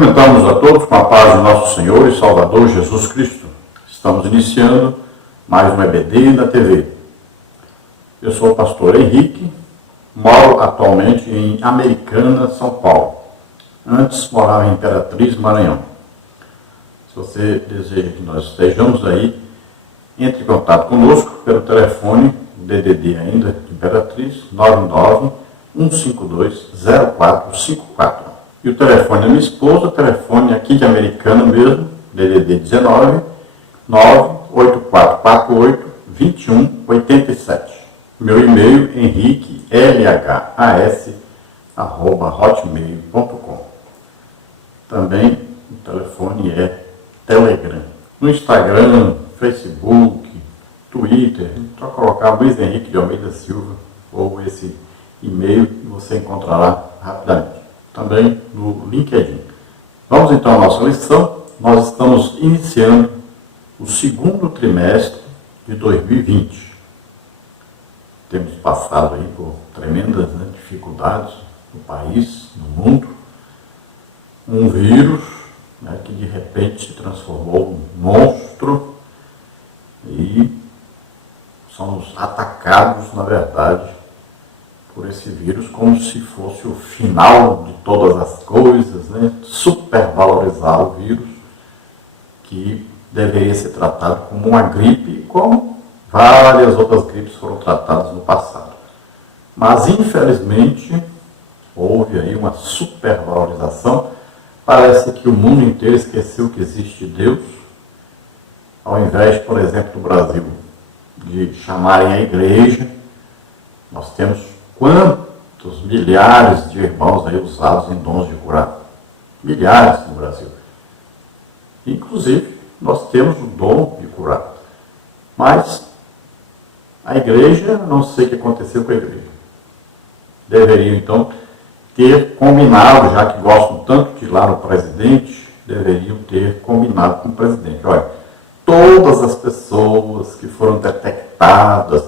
Cumprimentamos a todos com a paz de nosso Senhor e Salvador Jesus Cristo. Estamos iniciando mais um EBD na TV. Eu sou o pastor Henrique, moro atualmente em Americana, São Paulo. Antes morava em Imperatriz, Maranhão. Se você deseja que nós estejamos aí, entre em contato conosco pelo telefone DDD ainda de Imperatriz, 99-152-0454. E o telefone da minha esposa, o telefone aqui de Americana mesmo, DDD 19 98448-2187. Meu e-mail, henriquelhas@hotmail.com. Também o telefone é Telegram. No Instagram, Facebook, Twitter, só colocar Luiz Henrique de Almeida Silva ou esse e-mail e você encontrará rapidamente. Também no LinkedIn. Vamos então à nossa lição. Nós estamos iniciando o segundo trimestre de 2020. Temos passado aí por tremendas dificuldades no país, no mundo. Um vírus que de repente se transformou num monstro e somos atacados, na verdade, por esse vírus como se fosse o final de todas as coisas, supervalorizar o vírus, que deveria ser tratado como uma gripe, como várias outras gripes foram tratadas no passado. Mas, infelizmente, houve aí uma supervalorização. Parece que o mundo inteiro esqueceu que existe Deus. Ao invés, por exemplo, do Brasil, de chamarem a igreja, nós temos quantos milhares de irmãos aí usados em dons de curar? Milhares no Brasil. Inclusive, nós temos o dom de curar. Mas a igreja, não sei o que aconteceu com a igreja. Deveriam, então, ter combinado, já que gostam tanto de ir lá no presidente, deveriam ter combinado com o presidente. Olha, todas as pessoas que foram detectadas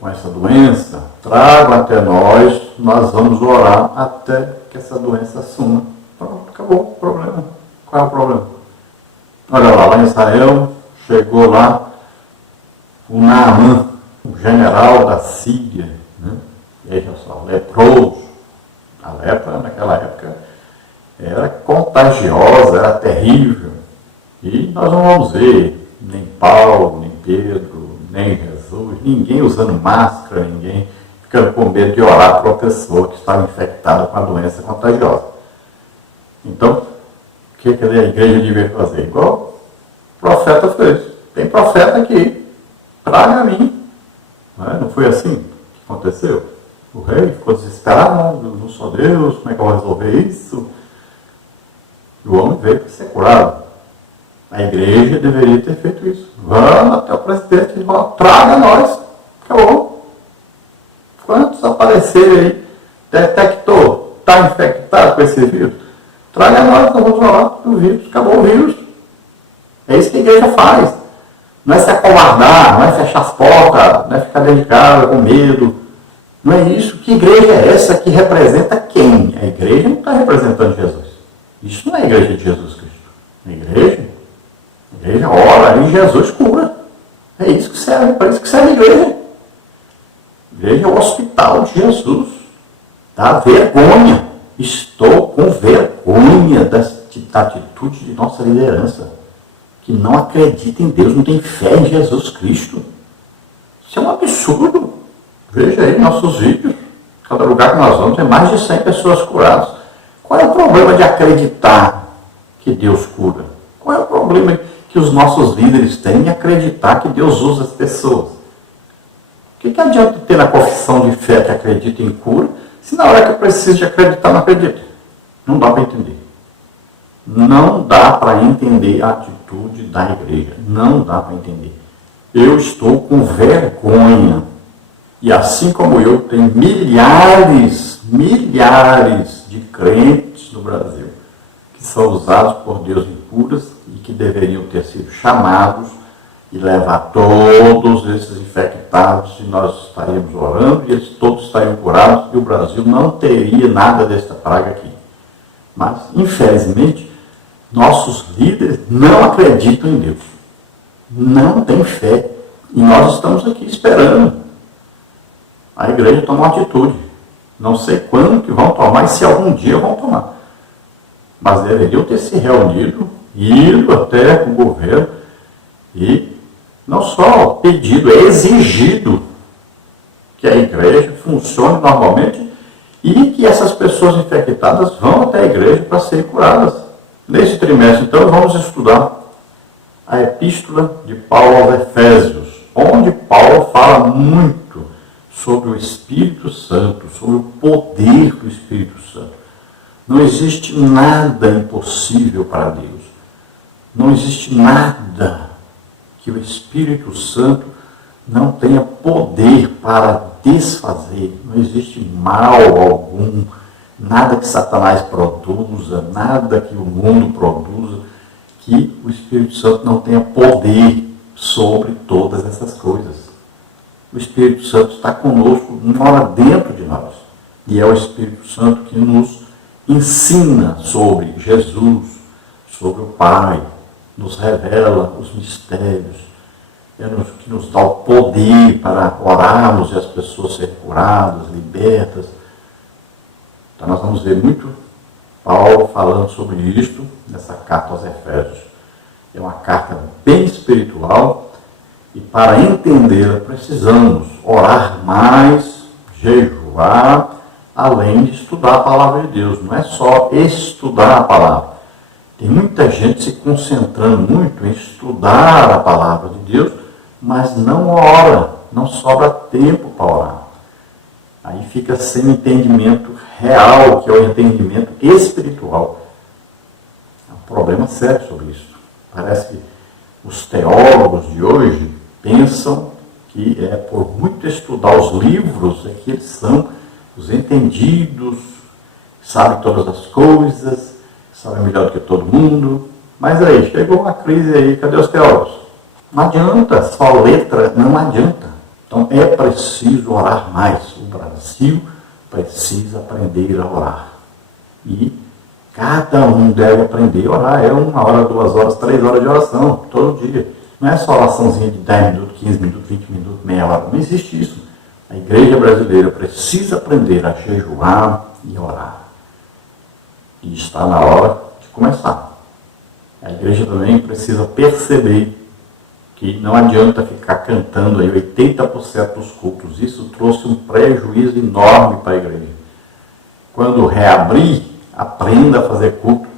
com essa doença, tragam até nós vamos orar até que essa doença suma. Pronto, acabou o problema. Qual é o problema? Olha lá em Israel, chegou lá o Naamã, o general da Síria, veja só, leproso. A lepra, naquela época, era contagiosa, era terrível. E nós não vamos ver nem Paulo, nem Pedro, nem Jesus, ninguém usando máscara, ninguém ficando com medo de orar para uma pessoa que estava infectada com a doença contagiosa. Então, o que a igreja devia fazer? Igual o profeta fez. Tem profeta aqui, traga a mim. Não foi assim que aconteceu? O rei ficou desesperado, não sou Deus, como é que eu vou resolver isso? E o homem veio para ser curado. A igreja deveria ter feito isso. Vamos até o presidente e fala, traga nós. Acabou. Quantos apareceram aí? Detectou, está infectado com esse vírus? Traga nós vamos orar do vírus. Acabou o vírus. É isso que a igreja faz. Não é se acovardar, não é fechar as portas, não é ficar dentro de casa com medo. Não é isso. Que igreja é essa que representa quem? A igreja não está representando Jesus. Isso não é a igreja de Jesus Cristo. A igreja ora e Jesus cura. É isso que serve, para isso que serve a igreja. A igreja é o hospital de Jesus. Dá vergonha. Estou com vergonha da atitude de nossa liderança, que não acredita em Deus, não tem fé em Jesus Cristo. Isso é um absurdo. Veja aí nossos vídeos. Cada lugar que nós vamos tem mais de 100 pessoas curadas. Qual é o problema de acreditar que Deus cura? Qual é o problema que os nossos líderes têm em acreditar que Deus usa as pessoas? O que adianta ter na confissão de fé que acredita em cura, se na hora que eu preciso de acreditar, não acredito? Não dá para entender. Não dá para entender a atitude da igreja. Não dá para entender. Eu estou com vergonha. E assim como eu, tem milhares de crentes no Brasil que são usados por Deus em curas e que deveriam ter sido chamados e levar todos esses infectados e nós estaríamos orando e eles todos estariam curados e o Brasil não teria nada dessa praga aqui. Mas, infelizmente, Nossos líderes não acreditam em Deus, não têm fé, e nós estamos aqui esperando a igreja tomar uma atitude. Não sei quando que vão tomar e se algum dia vão tomar, mas deveriam ter se reunido, ido até o governo e não só pedido, é exigido que a igreja funcione normalmente e que essas pessoas infectadas vão até a igreja para serem curadas. Nesse trimestre, então, vamos estudar a Epístola de Paulo aos Efésios, onde Paulo fala muito sobre o Espírito Santo, sobre o poder do Espírito Santo. Não existe nada impossível para Deus. Não existe nada que o Espírito Santo não tenha poder para desfazer. Não existe mal algum, nada que Satanás produza, nada que o mundo produza, que o Espírito Santo não tenha poder sobre todas essas coisas. O Espírito Santo está conosco, mora dentro de nós. E é o Espírito Santo que nos ensina sobre Jesus, sobre o Pai, nos revela os mistérios, que nos dá o poder para orarmos e as pessoas serem curadas, libertas. Então nós vamos ver muito Paulo falando sobre isto nessa carta aos Efésios. É uma carta bem espiritual e para entendê-la precisamos orar mais, jejuar, além de estudar a palavra de Deus. Não é só estudar a palavra. Tem muita gente se concentrando muito em estudar a palavra de Deus, mas não ora, não sobra tempo para orar. Aí fica sem entendimento real, que é o entendimento espiritual. É um problema sério sobre isso. Parece que os teólogos de hoje pensam que é por muito estudar os livros é que eles são os entendidos, sabem todas as coisas, sabem melhor do que todo mundo. Mas aí, chegou uma crise aí, cadê os teólogos? Não adianta, só letra não adianta. Então é preciso orar mais. O Brasil precisa aprender a orar. E cada um deve aprender a orar. É 1 hora, 2 horas, 3 horas de oração, todo dia. Não é só oraçãozinha de 10 minutos, 15 minutos, 20 minutos, meia hora. Não existe isso. A igreja brasileira precisa aprender a jejuar e orar. E está na hora de começar. A igreja também precisa perceber que não adianta ficar cantando aí 80% dos cultos. Isso trouxe um prejuízo enorme para a igreja. Quando reabrir, aprenda a fazer culto,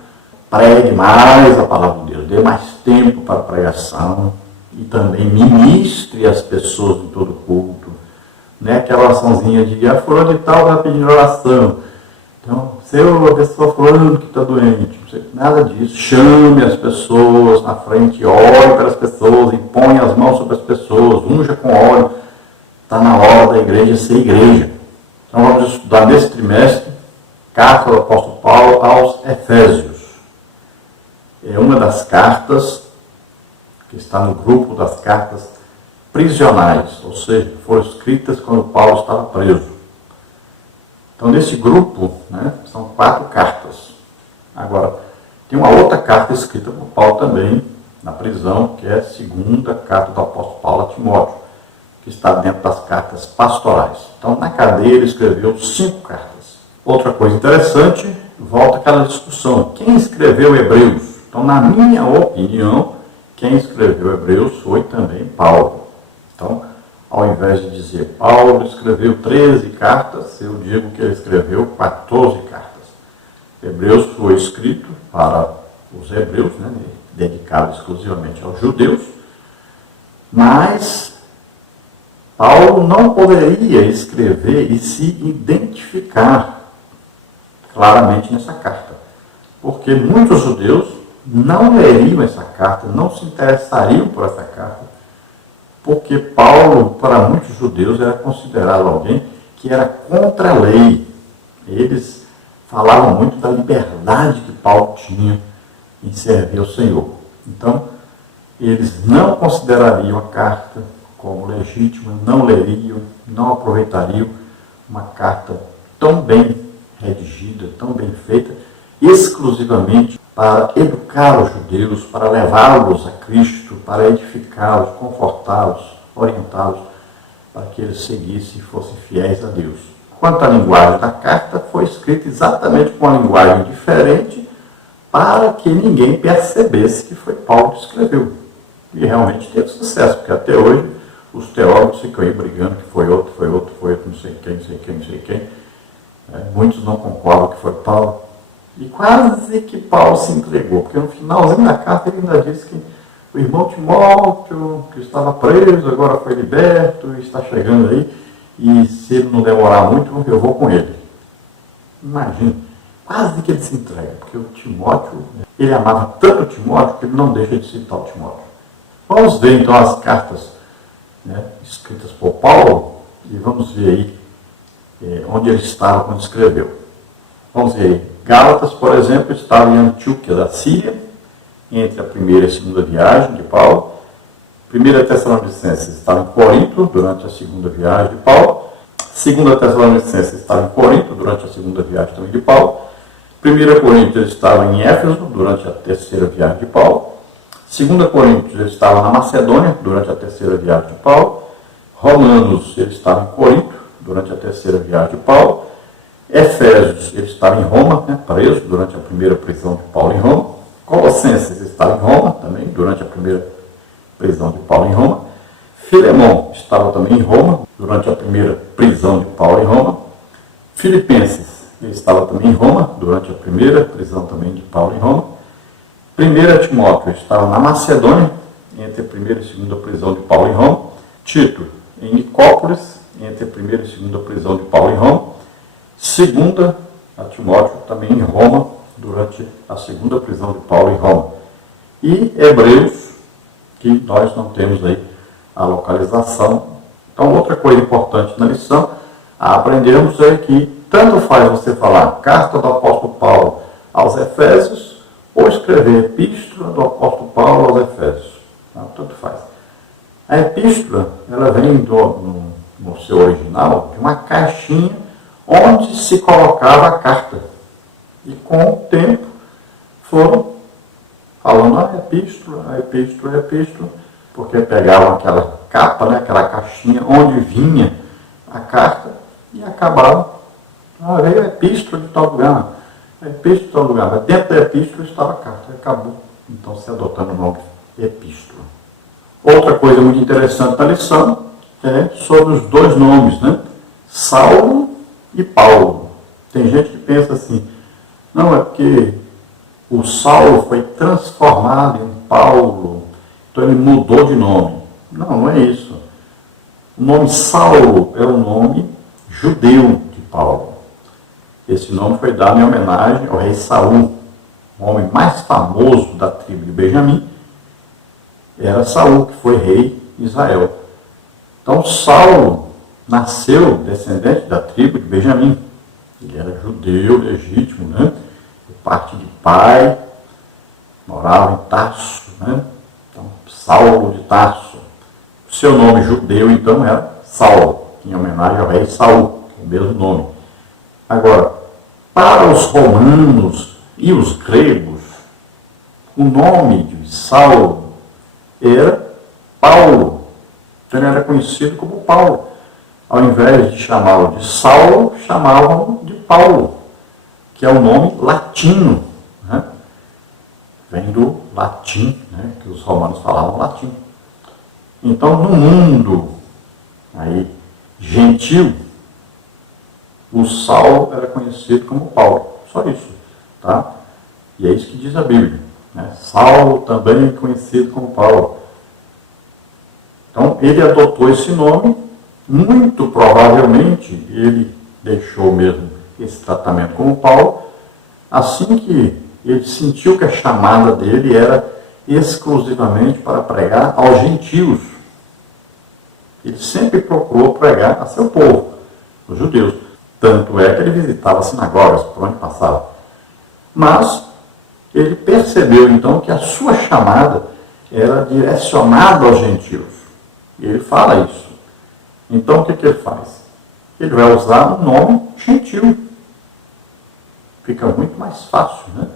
pregue mais a palavra de Deus, dê mais tempo para a pregação e também ministre as pessoas em todo culto. Não é aquela oraçãozinha de fulano de tal está pedindo oração. Então, se a pessoa fulano que está doente, nada disso. Chame as pessoas na frente, ore para as pessoas, impõe as mãos sobre as pessoas, unja com óleo. Está na hora da igreja ser igreja. Então vamos estudar nesse trimestre, carta do apóstolo Paulo aos Efésios. É uma das cartas que está no grupo das cartas prisionais, ou seja, foram escritas quando Paulo estava preso. Então, nesse grupo, são 4 cartas. Agora, tem uma outra carta escrita por Paulo também, na prisão, que é a segunda carta do apóstolo Paulo a Timóteo, que está dentro das cartas pastorais. Então, na cadeia, ele escreveu 5 cartas. Outra coisa interessante, volta aquela discussão. Quem escreveu Hebreus? Então, na minha opinião, quem escreveu Hebreus foi também Paulo. Então, ao invés de dizer Paulo escreveu 13 cartas, eu digo que ele escreveu 14 cartas. Hebreus foi escrito para os hebreus, dedicado exclusivamente aos judeus, mas Paulo não poderia escrever e se identificar claramente nessa carta, porque muitos judeus não leriam essa carta, não se interessariam por essa carta, porque Paulo, para muitos judeus, era considerado alguém que era contra a lei. Eles falavam muito da liberdade que Paulo tinha em servir ao Senhor. Então, eles não considerariam a carta como legítima, não leriam, não aproveitariam uma carta tão bem redigida, tão bem feita, exclusivamente para educar os judeus, para levá-los a Cristo, para edificá-los, confortá-los, orientá-los, para que eles seguissem e fossem fiéis a Deus. Quanto à linguagem da carta, foi escrita exatamente com uma linguagem diferente, para que ninguém percebesse que foi Paulo que escreveu. E realmente teve sucesso, porque até hoje os teólogos ficam aí brigando que foi outro, não sei quem. Muitos não concordam que foi Paulo. E quase que Paulo se entregou, porque no finalzinho da carta ele ainda disse que o irmão Timóteo, que estava preso, agora foi liberto, está chegando aí, e se ele não demorar muito, eu vou com ele. Imagina, quase que ele se entrega, porque o Timóteo, ele amava tanto o Timóteo que ele não deixa de citar o Timóteo. Vamos ver então as cartas, né, escritas por Paulo, e vamos ver aí onde ele estava quando escreveu. Vamos ver aí. Gálatas, por exemplo, estava em Antioquia da Síria, entre a primeira e a segunda viagem de Paulo. 1 Tessalonicenses estava em Corinto, durante a segunda viagem de Paulo. 2 Tessalonicenses estava em Corinto, durante a segunda viagem também de Paulo. 1 Coríntios estava em Éfeso, durante a terceira viagem de Paulo. 2 Coríntios ele estava na Macedônia, durante a terceira viagem de Paulo. Romanos ele estava em Corinto, durante a terceira viagem de Paulo. Efésios, ele estava em Roma, preso durante a primeira prisão de Paulo em Roma. Colossenses estava em Roma, também, durante a primeira prisão de Paulo em Roma. Filemão estava também em Roma, durante a primeira prisão de Paulo em Roma. Filipenses, ele estava também em Roma, durante a primeira prisão também de Paulo em Roma. 1 Timóteo estava na Macedônia, entre a primeira e segunda prisão de Paulo em Roma. Tito, em Nicópolis, entre a primeira e segunda prisão de Paulo em Roma. 2 a Timóteo, também em Roma, durante a segunda prisão de Paulo em Roma. E Hebreus, que nós não temos aí a localização. Então, outra coisa importante na lição a aprendermos é que tanto faz você falar carta do apóstolo Paulo aos Efésios ou escrever epístola do apóstolo Paulo aos Efésios. Não, tanto faz. A epístola, ela vem no seu original de uma caixinha onde se colocava a carta. E com o tempo foram falando a epístola, porque pegavam aquela capa, né, aquela caixinha onde vinha a carta e acabavam. Veio a epístola de tal lugar, mas dentro da epístola estava a carta, e acabou. Então se adotando o nome epístola. Outra coisa muito interessante da lição é sobre os dois nomes, né? Saulo e Paulo. Tem gente que pensa assim, não, é porque o Saulo foi transformado em Paulo, então ele mudou de nome. Não, não é isso. O nome Saulo é o nome judeu de Paulo. Esse nome foi dado em homenagem ao rei Saul, o homem mais famoso da tribo de Benjamim. Era Saul, que foi rei de Israel. Então Saulo nasceu descendente da tribo de Benjamim. Ele era judeu legítimo, né? De parte de pai, morava em Tarso, né? Então, Saulo de Tarso. O seu nome judeu, então, era Saulo, em homenagem ao rei Saul, que é o mesmo nome. Agora, para os romanos e os gregos, o nome de Saulo era Paulo. Então, ele era conhecido como Paulo. Ao invés de chamá-lo de Saulo, chamavam de Paulo, que é um nome latino, né? Vem do latim, né? Que os romanos falavam latim. Então, no mundo aí, gentil, o Saulo era conhecido como Paulo, só isso, tá? E é isso que diz a Bíblia, né? Saulo também conhecido como Paulo. Então, ele adotou esse nome. Muito provavelmente ele deixou mesmo esse tratamento como Paulo, assim que ele sentiu que a chamada dele era exclusivamente para pregar aos gentios. Ele sempre procurou pregar a seu povo, os judeus. Tanto é que ele visitava sinagogas por onde passava. Mas ele percebeu então que a sua chamada era direcionada aos gentios. E ele fala isso. Então, o que ele faz? Ele vai usar um nome gentil. Fica muito mais fácil, né?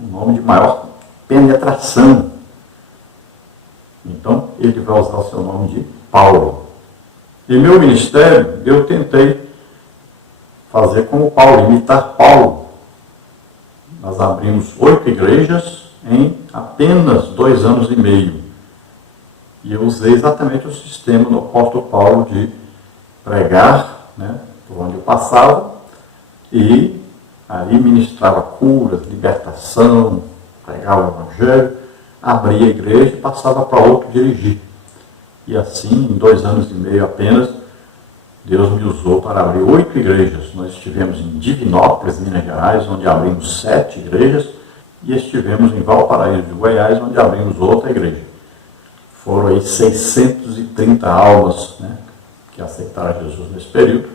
um nome de maior penetração. Então, ele vai usar o seu nome de Paulo. Em meu ministério, eu tentei fazer como Paulo, imitar Paulo. Nós abrimos 8 igrejas em apenas 2 anos e meio. E eu usei exatamente o sistema do apóstolo Paulo de pregar, por onde eu passava, e ali ministrava curas, libertação, pregava o evangelho, abria a igreja e passava para outro dirigir. E assim, em 2 anos e meio apenas, Deus me usou para abrir 8 igrejas. Nós estivemos em Divinópolis, Minas Gerais, onde abrimos 7 igrejas, e estivemos em Valparaíso de Goiás, onde abrimos outra igreja. Foram aí 630 almas, que aceitaram Jesus nesse período.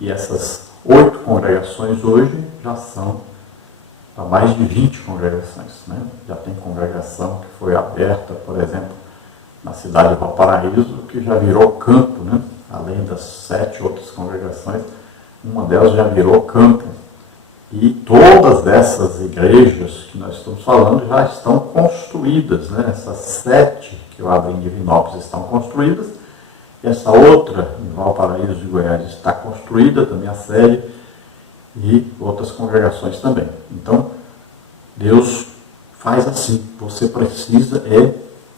E essas 8 congregações hoje já são para mais de 20 congregações. Já tem congregação que foi aberta, por exemplo, na cidade de Valparaíso, que já virou campo, além das 7 outras congregações, uma delas já virou campo. E todas essas igrejas que nós estamos falando já estão construídas, Essas 7 que eu abri em Divinópolis estão construídas, essa outra em Valparaíso de Goiás está construída, também a sede, e outras congregações também. Então, Deus faz assim, você precisa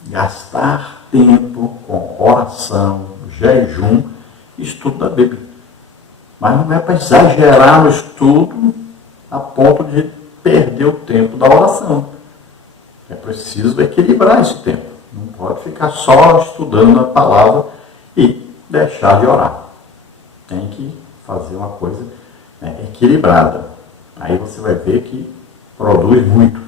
gastar tempo com oração, jejum, estudo da Bíblia. Mas não é para exagerar no estudo a ponto de perder o tempo da oração. É preciso equilibrar esse tempo. Não pode ficar só estudando a palavra e deixar de orar. Tem que fazer uma coisa equilibrada. Aí você vai ver que produz muito.